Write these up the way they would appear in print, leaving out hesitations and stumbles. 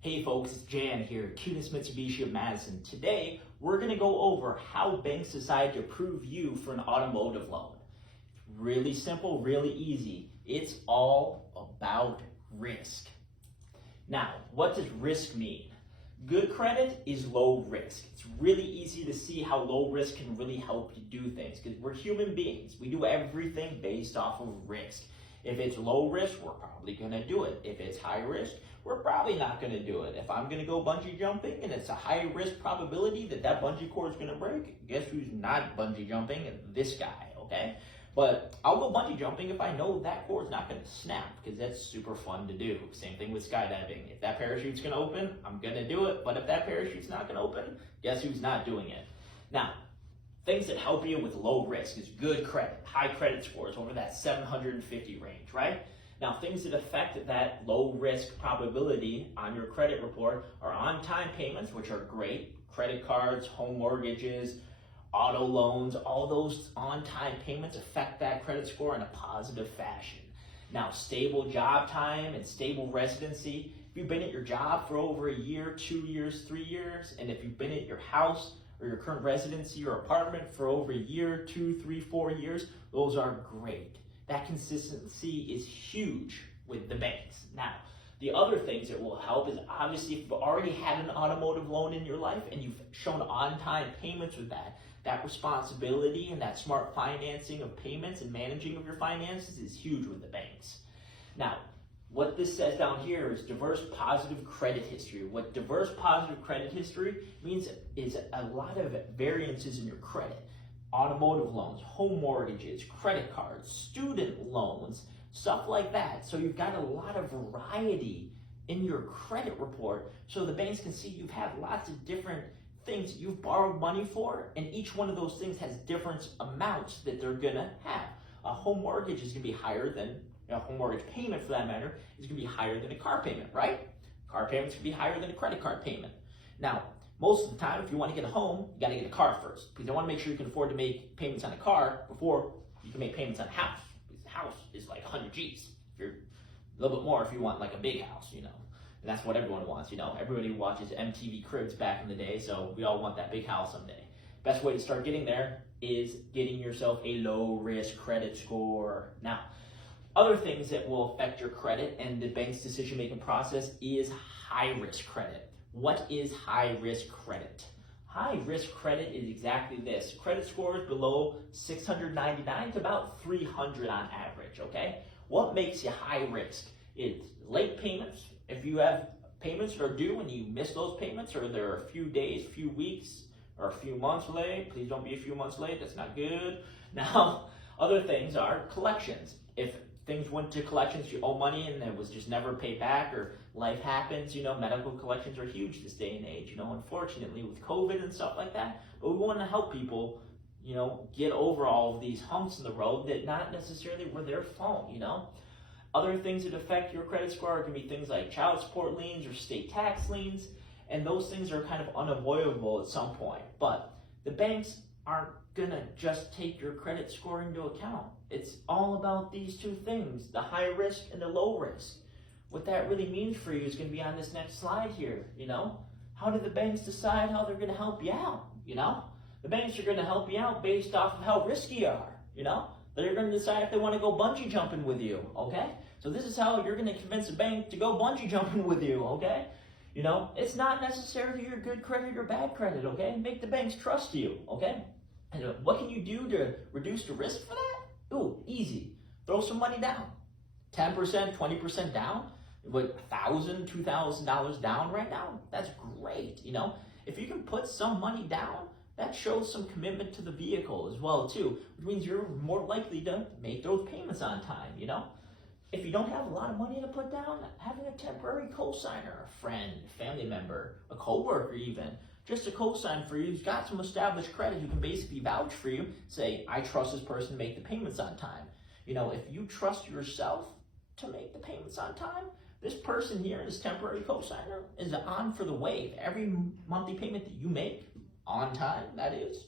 Hey folks, it's Jan here, Cunis Mitsubishi of Madison. Today, we're going to go over how banks decide to approve you for an automotive loan. Really simple, really easy. It's all about risk. Now, what does risk mean? Good credit is low risk. It's really easy to see how low risk can really help you do things because we're human beings. We do everything based off of risk. If it's low risk, we're probably going to do it. If it's high risk, we're probably not going to do it. If I'm going to go bungee jumping and it's a high risk probability that bungee cord is going to break, guess who's not bungee jumping? This guy, okay? But I'll go bungee jumping if I know that cord's not going to snap because that's super fun to do. Same thing with skydiving. If that parachute's going to open, I'm going to do it. But if that parachute's not going to open, guess who's not doing it? Now, things that help you with low risk is good credit, high credit scores over that 750 range, right? Now, things that affect that low risk probability on your credit report are on-time payments, which are great. Credit cards, home mortgages, auto loans, all those on-time payments affect that credit score in a positive fashion. Now, stable job time and stable residency. If you've been at your job for over a year, 2 years, 3 years, and if you've been at your house or your current residency or apartment for over a year, 2, 3, 4 years, those are great. That consistency is huge with the banks. Now, the other things that will help is obviously if you've already had an automotive loan in your life and you've shown on-time payments with that responsibility and that smart financing of payments and managing of your finances is huge with the banks. Now, what this says down here is diverse positive credit history. What diverse positive credit history means is a lot of variances in your credit. Automotive loans, home mortgages, credit cards, student loans, stuff like that. So you've got a lot of variety in your credit report so the banks can see you've had lots of different things you've borrowed money for, and each one of those things has different amounts that they're gonna have. A home mortgage is gonna be higher than, a home mortgage payment for that matter, is gonna be higher than a car payment, right? Car payments can be higher than a credit card payment. Now, most of the time, if you want to get a home, you got to get a car first because you want to make sure you can afford to make payments on a car before you can make payments on a house. Because the house is like 100 G's. If you're a little bit more if you want like a big house, And that's what everyone wants, Everybody watches MTV Cribs back in the day, so we all want that big house someday. Best way to start getting there is getting yourself a low-risk credit score. Now, other things that will affect your credit and the bank's decision-making process is high-risk credit. What is high-risk credit? High-risk credit is exactly this. Credit scores below 699 to about 300 on average, okay? What makes you high risk? It's late payments. If you have payments that are due and you miss those payments, or they're a few days, few weeks, or a few months late, please don't be a few months late, that's not good. Now, other things are collections. If things went to collections, you owe money and it was just never paid back, or life happens, medical collections are huge this day and age, unfortunately with COVID and stuff like that. But we want to help people, get over all of these humps in the road that not necessarily were their fault, Other things that affect your credit score can be things like child support liens or state tax liens, and those things are kind of unavoidable at some point. But the banks aren't gonna just take your credit score into account. It's all about these two things, the high risk and the low risk. What that really means for you is gonna be on this next slide here, How do the banks decide how they're gonna help you out, The banks are gonna help you out based off of how risky you are, They're gonna decide if they wanna go bungee jumping with you, okay? So this is how you're gonna convince a bank to go bungee jumping with you, okay? It's not necessarily your good credit or bad credit, okay? Make the banks trust you, okay? And what can you do to reduce the risk for that? Ooh, easy. Throw some money down. 10%, 20% down. With $1,000, $2,000 down right now, that's great, If you can put some money down, that shows some commitment to the vehicle as well, too, which means you're more likely to make those payments on time, If you don't have a lot of money to put down, having a temporary cosigner, a friend, family member, a coworker even, just a cosign for you who's got some established credit who can basically vouch for you, say, I trust this person to make the payments on time. If you trust yourself to make the payments on time, this person here, this temporary cosigner, is on for the wave. Every monthly payment that you make, on time, that is,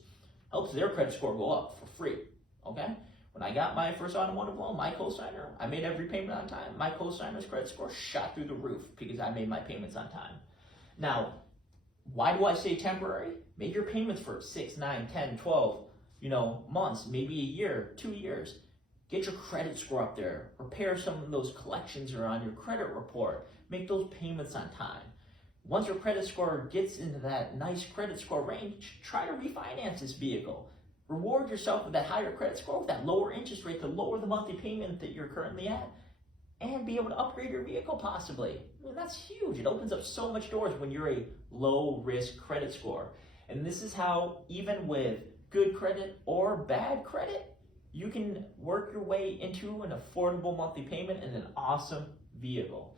helps their credit score go up for free, okay? When I got my first automotive loan, my cosigner, I made every payment on time. My cosigner's credit score shot through the roof because I made my payments on time. Now, why do I say temporary? Make your payments for 6, 9, 10, 12, months, maybe a year, 2 years. Get your credit score up there. Repair some of those collections that are on your credit report. Make those payments on time. Once your credit score gets into that nice credit score range, try to refinance this vehicle. Reward yourself with that higher credit score, with that lower interest rate to lower the monthly payment that you're currently at, and be able to upgrade your vehicle possibly. I mean, that's huge. It opens up so much doors when you're a low risk credit score. And this is how, even with good credit or bad credit, you can work your way into an affordable monthly payment and an awesome vehicle.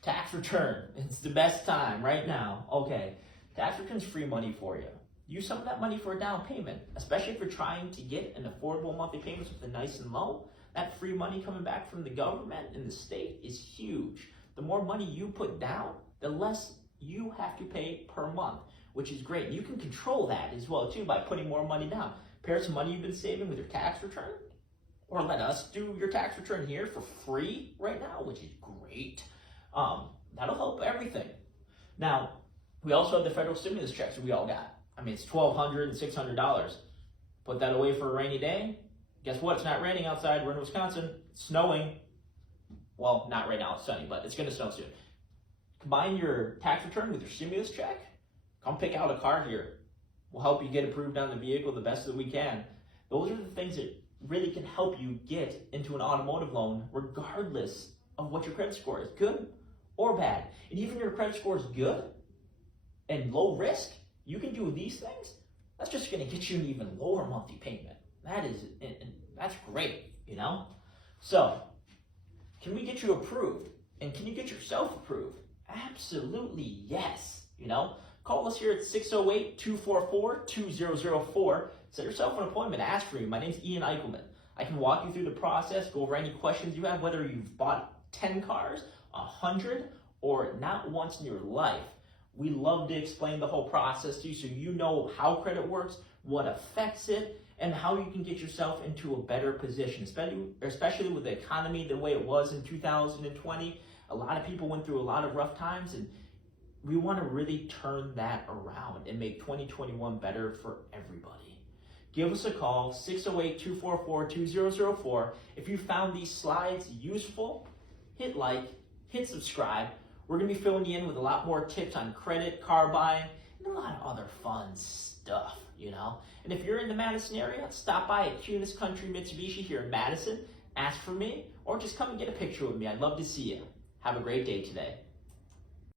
Tax return, it's the best time right now. Okay, tax return's free money for you. Use some of that money for a down payment, especially if you're trying to get an affordable monthly payment with a nice and low. That free money coming back from the government and the state is huge. The more money you put down, the less you have to pay per month, which is great. You can control that as well too by putting more money down. Pair some money you've been saving with your tax return, or let us do your tax return here for free right now, which is great. That'll help everything. Now, we also have the federal stimulus checks that we all got. I mean, it's $1,200 and $600. Put that away for a rainy day. Guess what? It's not raining outside. We're in Wisconsin. It's snowing. Well, not right now. It's sunny, but it's going to snow soon. Combine your tax return with your stimulus check. Come pick out a car here. We'll help you get approved on the vehicle the best that we can. Those are the things that really can help you get into an automotive loan regardless of what your credit score is, good or bad. And even if your credit score is good and low risk, you can do these things. That's just going to get you an even lower monthly payment. That's great, So, can we get you approved? And can you get yourself approved? Absolutely, yes. Call us here at 608-244-2004. Set yourself an appointment. Ask for me. My name's Ian Eichelman. I can walk you through the process, go over any questions you have, whether you've bought 10 cars, 100, or not once in your life. We love to explain the whole process to you so you know how credit works, what affects it, and how you can get yourself into a better position, especially with the economy the way it was in 2020. A lot of people went through a lot of rough times, and we want to really turn that around and make 2021 better for everybody. Give us a call, 608-244-2004. If you found these slides useful, hit like, hit subscribe. We're going to be filling you in with a lot more tips on credit, car buying, and a lot of other fun stuff, And if you're in the Madison area, stop by at Kunes Country Mitsubishi here in Madison, ask for me, or just come and get a picture with me. I'd love to see you. Have a great day today.